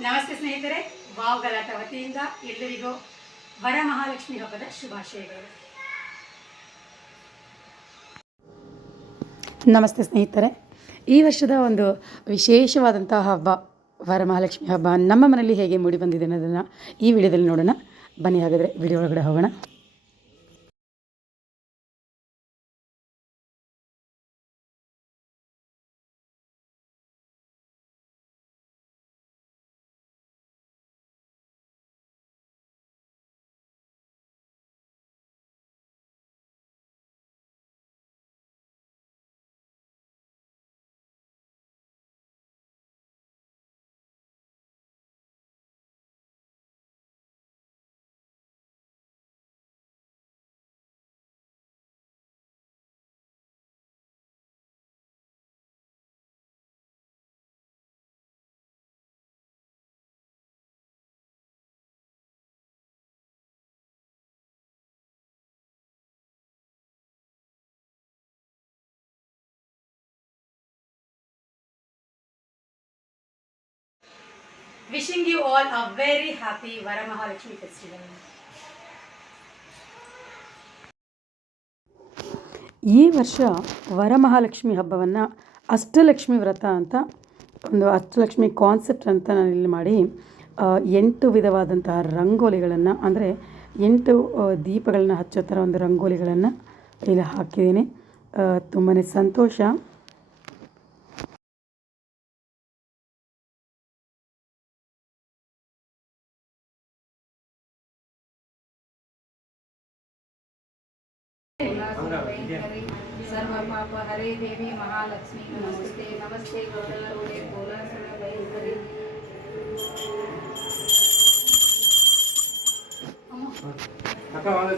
ನಮಸ್ತೆ ಸ್ನೇಹಿತರೆ, ವಾವ್ ಗಲಾಟ ವತಿಯಿಂದ ಎಲ್ಲರಿಗೂ ವರಮಹಾಲಕ್ಷ್ಮಿ ಹಬ್ಬದ ಶುಭಾಶಯಗಳು. ನಮಸ್ತೆ ಸ್ನೇಹಿತರೆ, ಈ ವರ್ಷದ ಒಂದು ವಿಶೇಷವಾದಂತಹ ಹಬ್ಬ ವರಮಹಾಲಕ್ಷ್ಮಿ ಹಬ್ಬ ನಮ್ಮ ಮನೆಯಲ್ಲಿ ಹೇಗೆ ಮೂಡಿ ಬಂದಿದೆ ಅನ್ನೋದನ್ನು ಈ ವಿಡಿಯೋದಲ್ಲಿ ನೋಡೋಣ. ಬನ್ನಿ ಹಾಗಾದರೆ ವಿಡಿಯೋ ಒಳಗಡೆ ಹೋಗೋಣ. Wishing you all a very happy Varamahalakshmi festival. ಈ ವರ್ಷ ವರಮಹಾಲಕ್ಷ್ಮಿ ಹಬ್ಬವನ್ನು ಅಷ್ಟಲಕ್ಷ್ಮಿ ವ್ರತ ಅಂತ ಒಂದು ಅಷ್ಟಲಕ್ಷ್ಮಿ ಕಾನ್ಸೆಪ್ಟ್ ಅಂತ ನಾನು ಇಲ್ಲಿ ಮಾಡಿ 8 ವಿಧವಾದಂತಹ ರಂಗೋಲಿಗಳನ್ನು, ಅಂದರೆ 8 ದೀಪಗಳನ್ನ ಹಚ್ಚೋ ಥರ ಒಂದು ರಂಗೋಲಿಗಳನ್ನು ಇಲ್ಲಿ ಹಾಕಿದ್ದೀನಿ. ತುಂಬಾ ಸಂತೋಷ. सर्व पाप हरे देवी महालक्ष्मी नमस्ते नमस्ते गौरवरूपे बोला सर्व भयंकरी अक्का वाले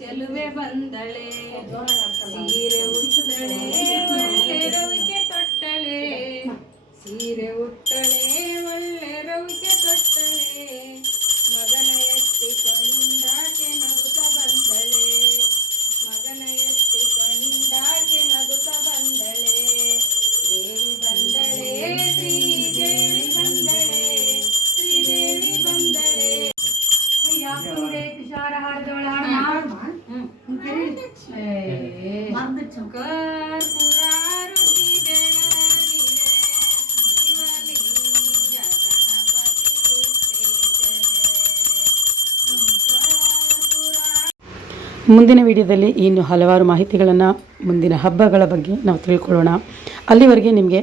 ಚೆಲುವೆ ಬಂದಳೆ, ಸೀರೆ ಉಟ್ಟಳೆ, ಒಳ್ಳೆ ರವಿಕೆ ತೊಟ್ಟಳೆ, ಸೀರೆ ಉಟ್ಟಳೆ, ಒಳ್ಳೆ ರವಿಕೆ ತೊಟ್ಟಳೆ, ಮಗನ ಎತ್ತಿಕೊಂಡಾಕೆ ನಗುತ್ತ ಬಂದಳೆ, ಮಗನ ಎತ್ತಿಕೊಂಡಾಕೆ ನಗುತ್ತ ಬಂದಳೆ, ದೇವಿ ಬಂದಳೆ, ಶ್ರೀದೇವಿ ಬಂದಳೆ, ಶ್ರೀದೇವಿ ಬಂದಳೆ. ಯಾಕೆ ತುಷಾರ ಹಾರದವಳ ಕರ್ಪೂರಾರುತಿ ಬೆಳಗಿರೆ ಶಿವಲಿಂಗ ಗಣಪತಿ ಮುಂದಿನ ವಿಡಿಯೋದಲ್ಲಿ ಇನ್ನು ಹಲವಾರು ಮಾಹಿತಿಗಳನ್ನು ಮುಂದಿನ ಹಬ್ಬಗಳ ಬಗ್ಗೆ ನಾವು ತಿಳ್ಕೊಳ್ಳೋಣ. ಅಲ್ಲಿವರೆಗೆ ನಿಮಗೆ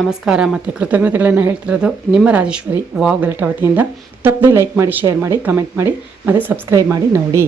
ನಮಸ್ಕಾರ ಮತ್ತು ಕೃತಜ್ಞತೆಗಳನ್ನು ಹೇಳ್ತಿರೋದು ನಿಮ್ಮ ರಾಜೇಶ್ವರಿ ವಾವ್ ಗಲಾಟ ವತಿಯಿಂದ. ತಪ್ಪದೆ ಲೈಕ್ ಮಾಡಿ, ಶೇರ್ ಮಾಡಿ, ಕಮೆಂಟ್ ಮಾಡಿ ಮತ್ತು ಸಬ್ಸ್ಕ್ರೈಬ್ ಮಾಡಿ ನೋಡಿ.